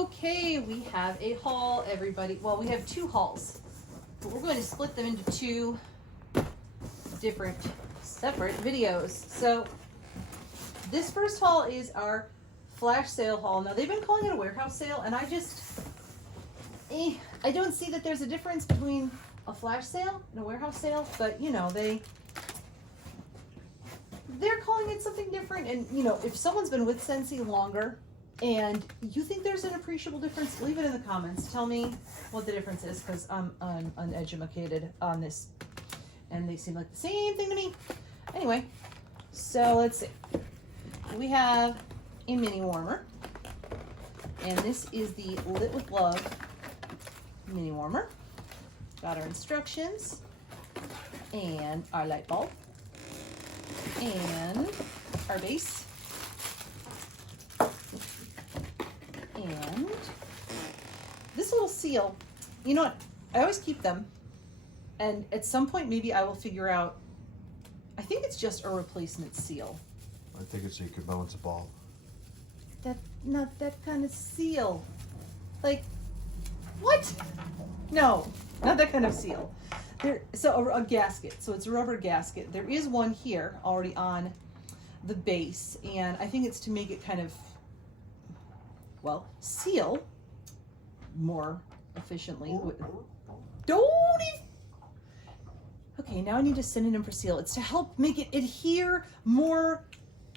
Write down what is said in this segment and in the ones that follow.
Okay, we have a haul, everybody. Well, we have two hauls, but we're going to split them into two different, separate videos. So this first haul is our flash sale haul. Now, they've been calling it a warehouse sale, and I don't see that there's a difference between a flash sale and a warehouse sale, but you know, they're calling it something different. And you know, if someone's been with Scentsy longer and you think there's an appreciable difference, leave it in the comments. Tell me what the difference is, because I'm uneducated on this and they seem like the same thing to me. Anyway, so let's see. We have a mini warmer, and this is the Lit with Love mini warmer. Got our instructions and our light bulb and our base and this little seal. You know what? I always keep them, and at some point maybe I will figure out. I think it's just a replacement seal. I think it's so you can balance a ball. Not that kind of seal. Like, what? No, not that kind of seal. So a gasket. So it's a rubber gasket. There is one here already on the base, and I think it's to make it kind of, well, seal more efficiently. Don't even. Okay, now I need a synonym for seal. It's to help make it adhere more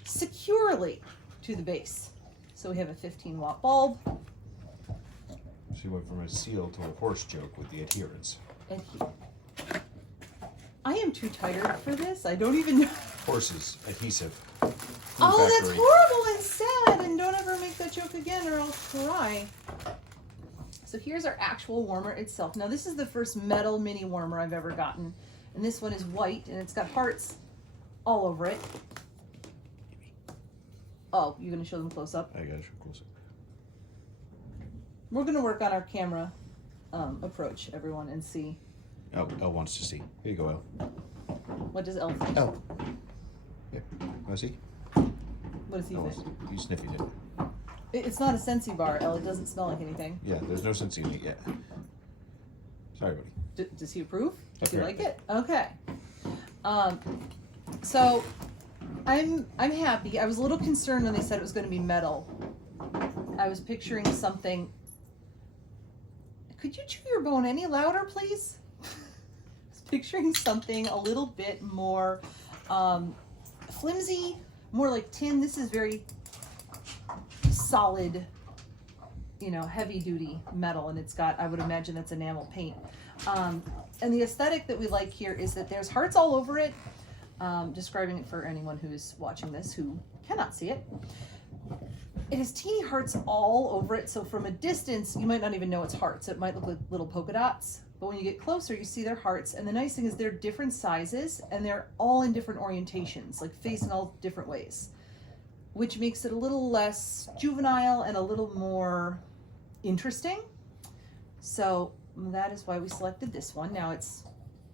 securely to the base. So we have a 15-watt bulb. She went from a seal to a horse joke with the adherence. I am too tired for this. I don't even know. Horses, adhesive. Oh, that's horrible and sad. And don't ever make that joke again or I'll cry. So here's our actual warmer itself. Now this is the first metal mini warmer I've ever gotten. And this one is white and it's got hearts all over it. Oh, you're going to show them close up? I got to show close up. We're going to work on our camera approach, everyone, and see. Oh, Elle wants to see. Here you go, Elle. What does Elle think? Elle. Yeah. Want to see? What does he think? You sniffed it. It's not a Scentsy bar, Elle. It doesn't smell like anything. Yeah, there's no Scentsy in it yet. Sorry, buddy. Does he approve? Does he like Okay. it? Okay. So I'm happy. I was a little concerned when they said it was going to be metal. I was picturing something. Could you chew your bone any louder, please? I was picturing something a little bit more flimsy, more like tin. This is very solid, you know, heavy duty metal, and it's got, I would imagine that's enamel paint. And the aesthetic that we like here is that there's hearts all over it. Describing it for anyone who's watching this who cannot see it. It has teeny hearts all over it, so from a distance you might not even know it's hearts. It might look like little polka dots, but when you get closer you see they're hearts. And the nice thing is they're different sizes and they're all in different orientations, like facing all different ways, which makes it a little less juvenile and a little more interesting. So that is why we selected this one. Now it's,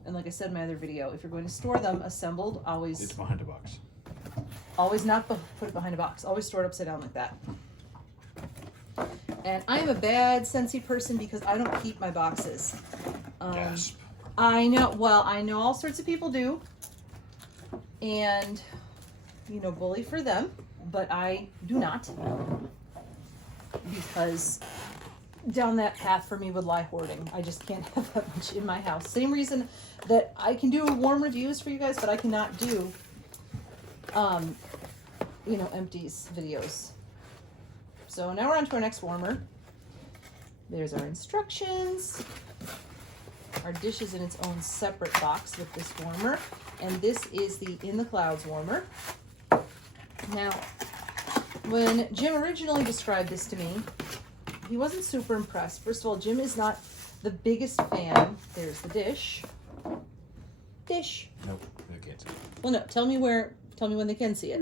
and like I said in my other video, if you're going to store them assembled, always It's behind a box. Always not put it behind a box. Always store it upside down like that. And I am a bad Scentsy person because I don't keep my boxes. Gasp. I know, well, I know all sorts of people do. And, you know, bully for them. But I do not. Because down that path for me would lie hoarding. I just can't have that much in my house. Same reason that I can do warm reviews for you guys, but I cannot do you know, empties videos. So now we're on to our next warmer. There's our instructions. Our dish is in its own separate box with this warmer, and this is the In the Clouds warmer. Now, when Jim originally described this to me, he wasn't super impressed. First of all, Jim is not the biggest fan. There's the dish. Dish. Nope, they can't see it. Well, no, tell me when they can see it.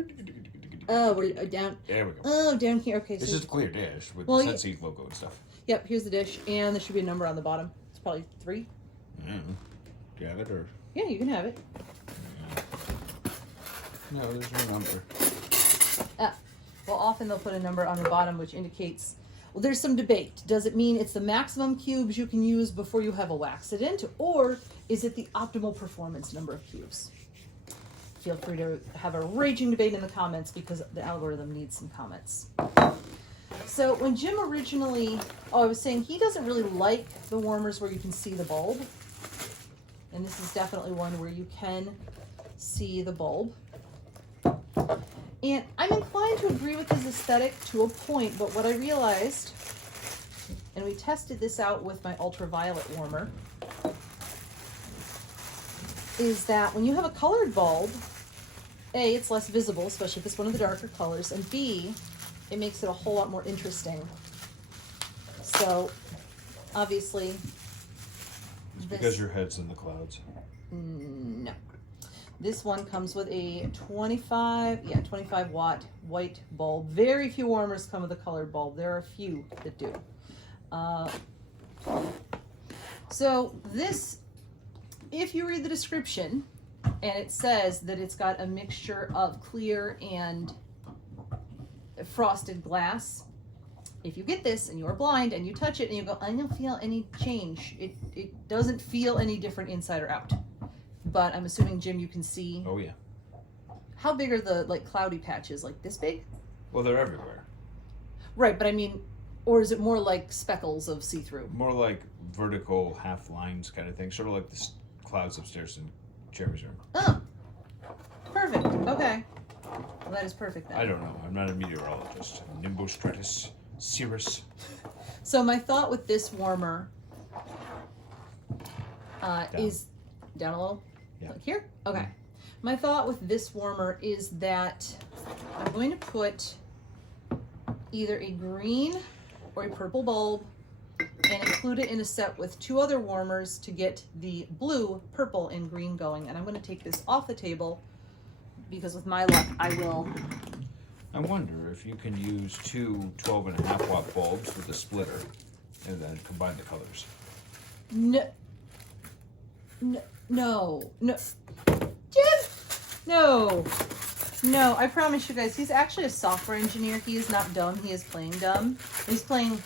Oh, we're down. There we go. Oh, down here. Okay. This so is a clear dish with Well, the Scentsy logo and stuff. Yep, here's the dish, and there should be a number on the bottom. It's probably 3. Do you have it or? Yeah, you can have it. No, there's no number. Well, often they'll put a number on the bottom, which indicates Well, there's some debate. Does it mean it's the maximum cubes you can use before you have a waxident, or is it the optimal performance number of cubes? Feel free to have a raging debate in the comments because the algorithm needs some comments. So when Jim originally, I was saying he doesn't really like the warmers where you can see the bulb. And this is definitely one where you can see the bulb. And I'm inclined to agree with his aesthetic to a point, but what I realized, and we tested this out with my ultraviolet warmer, is that when you have a colored bulb, A, it's less visible, especially if it's one of the darker colors, and B, it makes it a whole lot more interesting. So, obviously, It's because your head's in the clouds. No. This one comes with a 25 watt white bulb. Very few warmers come with a colored bulb. There are a few that do. So this, if you read the description, and it says that it's got a mixture of clear and frosted glass, if you get this and you're blind and you touch it and you go, I don't feel any change. It doesn't feel any different inside or out. But I'm assuming, Jim, you can see. Oh yeah. How big are the like cloudy patches? Like this big? Well, they're everywhere. Right, but I mean, or is it more like speckles of see-through? More like vertical half lines kind of thing, sort of like the clouds upstairs in Jeremy's room. Oh, perfect. Okay, well, that is perfect then. I don't know. I'm not a meteorologist. Nimbostratus, Cirrus. So my thought with this warmer is down a little. Yeah. Like here? Okay. My thought with this warmer is that I'm going to put either a green or a purple bulb and include it in a set with two other warmers to get the blue, purple, and green going. And I'm going to take this off the table because with my luck, I will. I wonder if you can use two 12.5 watt bulbs with a splitter and then combine the colors. No, Jim! No, I promise you guys, he's actually a software engineer. He is not dumb, he is playing dumb. He's playing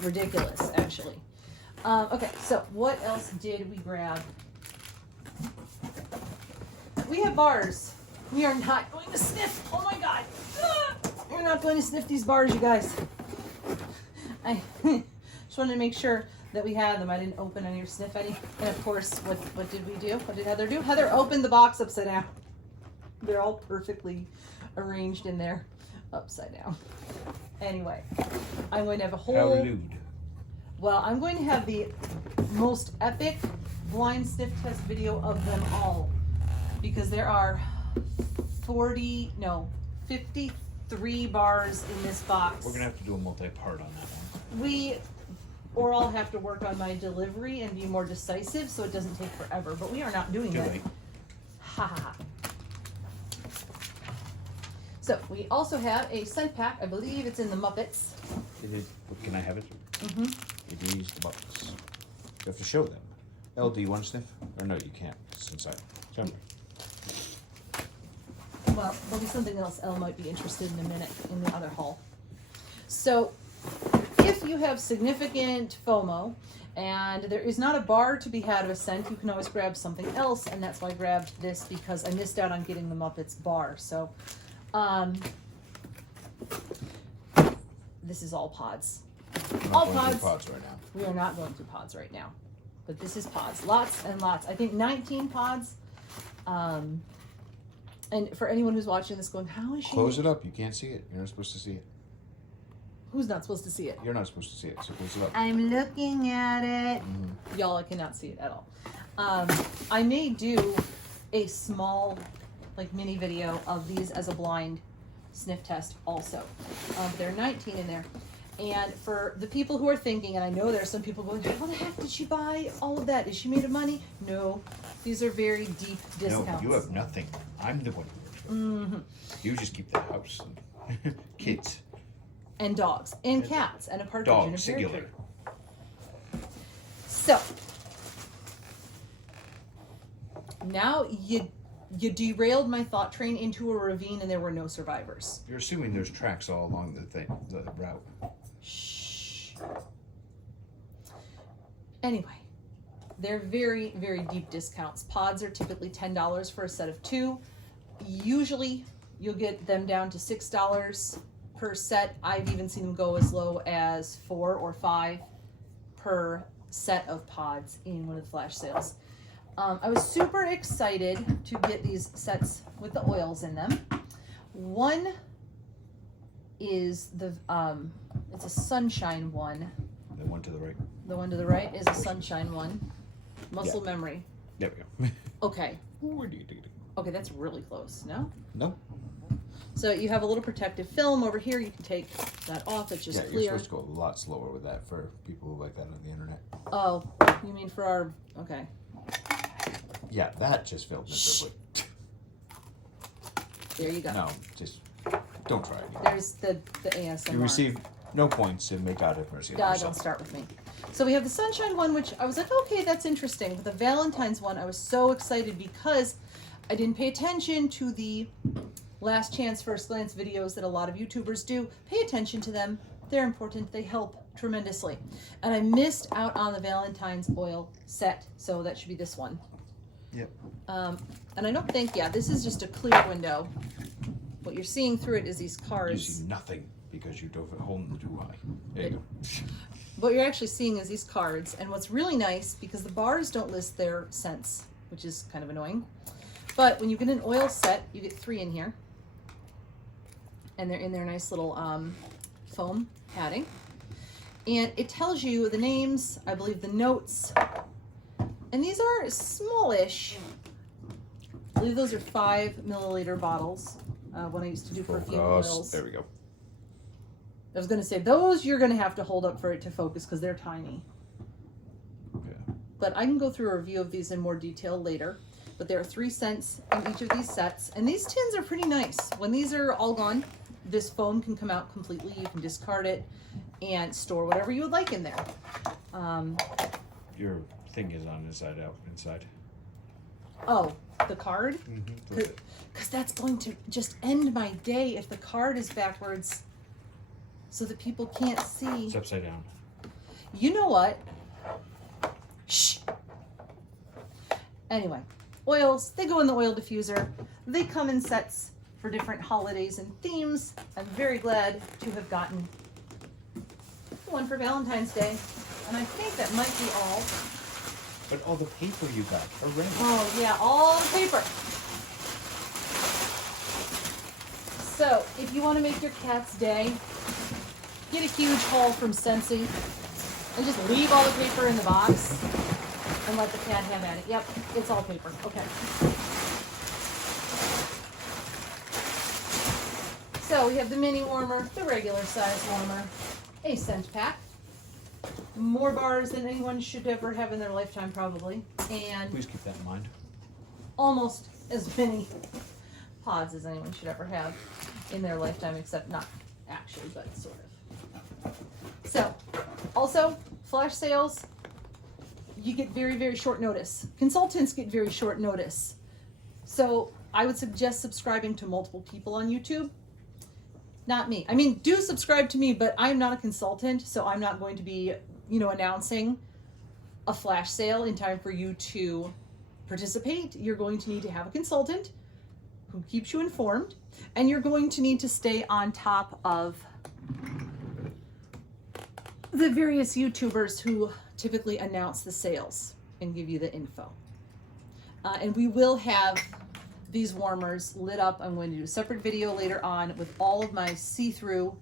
ridiculous, actually. Okay, so what else did we grab? We have bars. We are not going to sniff, oh my God. We're not going to sniff these bars, you guys. I just wanted to make sure that we had them. I didn't open any or sniff any. And of course, what did we do? What did Heather do? Heather opened the box upside down. They're all perfectly arranged in there upside down. Anyway, I'm going to have a whole... How lewd. Well, I'm going to have the most epic blind sniff test video of them all. Because there are 53 bars in this box. We're going to have to do a multi-part on that one. Or I'll have to work on my delivery and be more decisive so it doesn't take forever. But we are not doing that. Ha ha ha. So we also have a scent pack. I believe it's in the Muppets. It is. Can I have it? Mm-hmm. It is the Muppets. You have to show them. Elle, do you want to sniff? Or no, you can't. It's inside. Sorry. Well, there'll be something else Elle might be interested in a minute in the other haul. So if you have significant FOMO and there is not a bar to be had of a scent, you can always grab something else, and that's why I grabbed this because I missed out on getting the Muppets bar. So this is all pods. All going through pods. pods right now. We are not going through pods right now, but this is pods. Lots and lots. I think 19 pods. And for anyone who's watching this going, how is she? Close it up. You can't see it. You're not supposed to see it. Who's not supposed to see it? You're not supposed to see it, so close it up. I'm looking at it. Mm-hmm. Y'all, I cannot see it at all. I may do a small, like, mini video of these as a blind sniff test also. There are 19 in there. And for the people who are thinking, and I know there are some people going, how the heck did she buy all of that? Is she made of money? No. These are very deep discounts. No, you have nothing. I'm the one who works with you. You just keep the house and kids. And dogs. And cats. And a partridge and a Dogs, pear singular. tree. So, now you derailed my thought train into a ravine and there were no survivors. You're assuming there's tracks all along the route. Shh. Anyway, they're very, very deep discounts. Pods are typically $10 for a set of 2. Usually you'll get them down to $6 per set. I've even seen them go as low as 4 or 5 per set of pods in one of the flash sales. I was super excited to get these sets with the oils in them. One is the it's a sunshine one. The one to the right. The one to the right is a sunshine one. Muscle memory. There we go. Okay. Where do you do? Okay, that's really close. No? No. So you have a little protective film over here. You can take that off. It's just Yeah, clear. you're supposed to go a lot slower with that for people who like that on the internet. Oh, you mean for our... Okay. Yeah, that just failed miserably. There you go. No, just don't try it. There's the ASMR. You receive no points and may God have mercy on God, yourself. don't start with me. So we have the sunshine one, which I was like, okay, that's interesting. But the Valentine's one, I was so excited because I didn't pay attention to the last chance first glance videos that a lot of YouTubers do. Pay attention to them. They're important. They help tremendously. And I missed out on the Valentine's oil set. So that should be this one. Yep. And I don't think, yeah, this is just a clear window. What you're seeing through it is these You cards. see nothing because you dove it home too high. There you go. What you're actually seeing is these cards. And what's really nice, because the bars don't list their scents, which is kind of annoying. But when you get an oil set, you get 3 in here. And they're in their nice little foam padding. And it tells you the names, I believe the notes. And these are smallish. I believe those are 5 milliliter bottles. When I used to do perfume oils. There we go. I was going to say, those you're going to have to hold up for it to focus because they're tiny. Yeah. But I can go through a review of these in more detail later. But there are 3 scents in each of these sets. And these tins are pretty nice. When these are all gone, this foam can come out completely. You can discard it and store whatever you would like in there. Your thing is on inside out, inside. Oh, the card? Mm-hmm. Because that's going to just end my day if the card is backwards so that people can't see. It's upside down. You know what? Shh. Anyway, oils, they go in the oil diffuser. They come in sets for different holidays and themes. I'm very glad to have gotten one for Valentine's Day. And I think that might be all. But all the paper you got, hooray. Oh yeah, all the paper. So, if you want to make your cat's day, get a huge haul from Scentsy and just leave all the paper in the box and let the cat have at it. Yep, it's all paper. Okay. So we have the mini warmer, the regular size warmer, a scent pack, more bars than anyone should ever have in their lifetime probably, and Please keep that in mind. almost as many pods as anyone should ever have in their lifetime, except not actually, but sort of. So, also, flash sales, you get very, very short notice. Consultants get very short notice. So, I would suggest subscribing to multiple people on YouTube. Not me. I mean, do subscribe to me, but I'm not a consultant, so I'm not going to be, announcing a flash sale in time for you to participate. You're going to need to have a consultant who keeps you informed, and you're going to need to stay on top of the various YouTubers who typically announce the sales and give you the info. And we will have these warmers lit up. I'm going to do a separate video later on with all of my see-through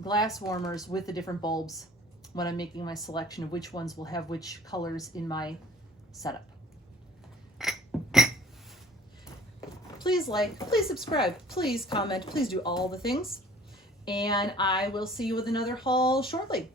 glass warmers with the different bulbs when I'm making my selection of which ones will have which colors in my setup. Please like, please subscribe, please comment, please do all the things. And I will see you with another haul shortly.